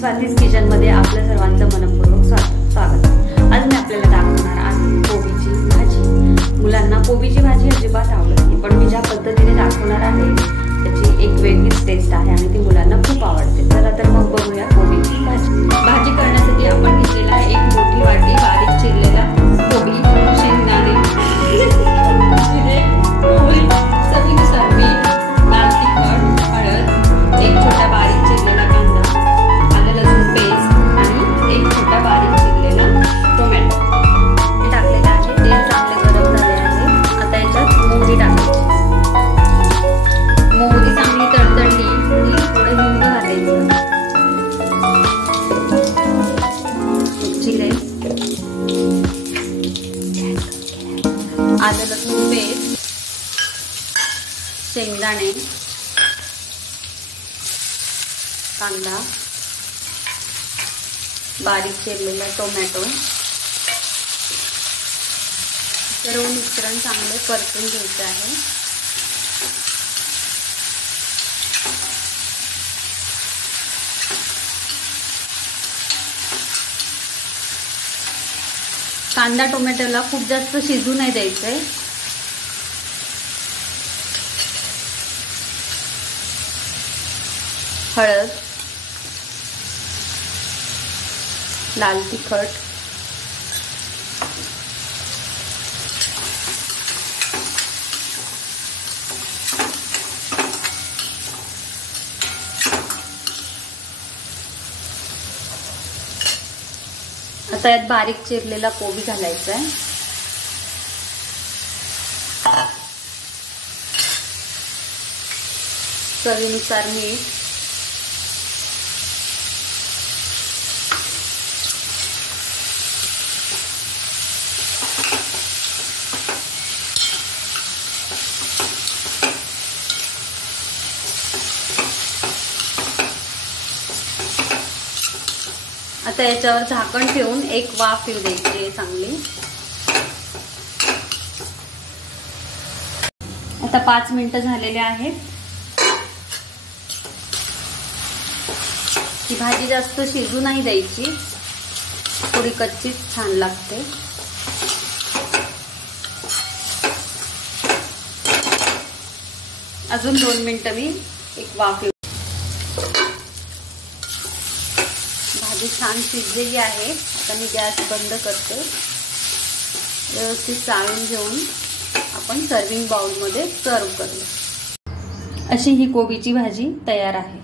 Swati's kitchen मध्ये आपल्या सर्वांचं मनपूर्वक स्वागत। आज मी आपल्याला दाखवणार आहे कोबीची भाजी। मुलांना कोबीची भाजी अजिबात आवडत नाही, पण मी ज्या पद्धतीने दाखवणार आहे त्याची एक वेगळीच टेस्ट आहे आणि ती मुलांना खूप आवडते। चला तर मग बघूया कोबीची भाजी। भाजी करण्यासाठी आपण घेतलेला आहे एक मोठी वाटी बारीक चिरलेला कोबी, शेंगदाणे, जिरे, मोहरी, चवीनुसार मीठ, लाल तिखट, हळद, एक छोटा बारीक चिरलेला कांदा, आलं लसूण पेस्ट आणि एक छोटा बारीक चिरलेला टोमॅटो टाकलेला आहे। तेल चांगले गरम झाले आहे। आता याच्यात मोहरी टाकायची। मोहरी चांगली तडतडली की थोडं हिंग घालायचं, जिरे, आलं लसूण पेस्ट, शेंगदाणे, कांदा, बारीक चिरलेला टोमॅटो, सर्व मिश्रण चांगले परतून घ्यायचे आहे। कांदा टोमॅटोला खूप जास्त शिजू नाही द्यायचंय। हळद, लाल तिखट, आता यात बारीक चिरलेला कोबी घालायचा आहे। चवीनुसार मीठ, आता याच्यावर झाकण ठेवून एक वाफ येऊ द्यायची चांगली। आता 5 मिनिटं झालेले आहेत। ही भाजी जास्त शिजू नाही द्यायची, थोडी कच्चीच छान लागते। अजून 2 मिनिटं मी एक वाफ येऊ। भाजी छान शिजलेली आहे। आता मी गॅस बंद करते। व्यवस्थित चाळून घेऊन आपण सर्विंग बाउल मध्ये सर्व करूया। अशी ही कोबीची भाजी तयार आहे।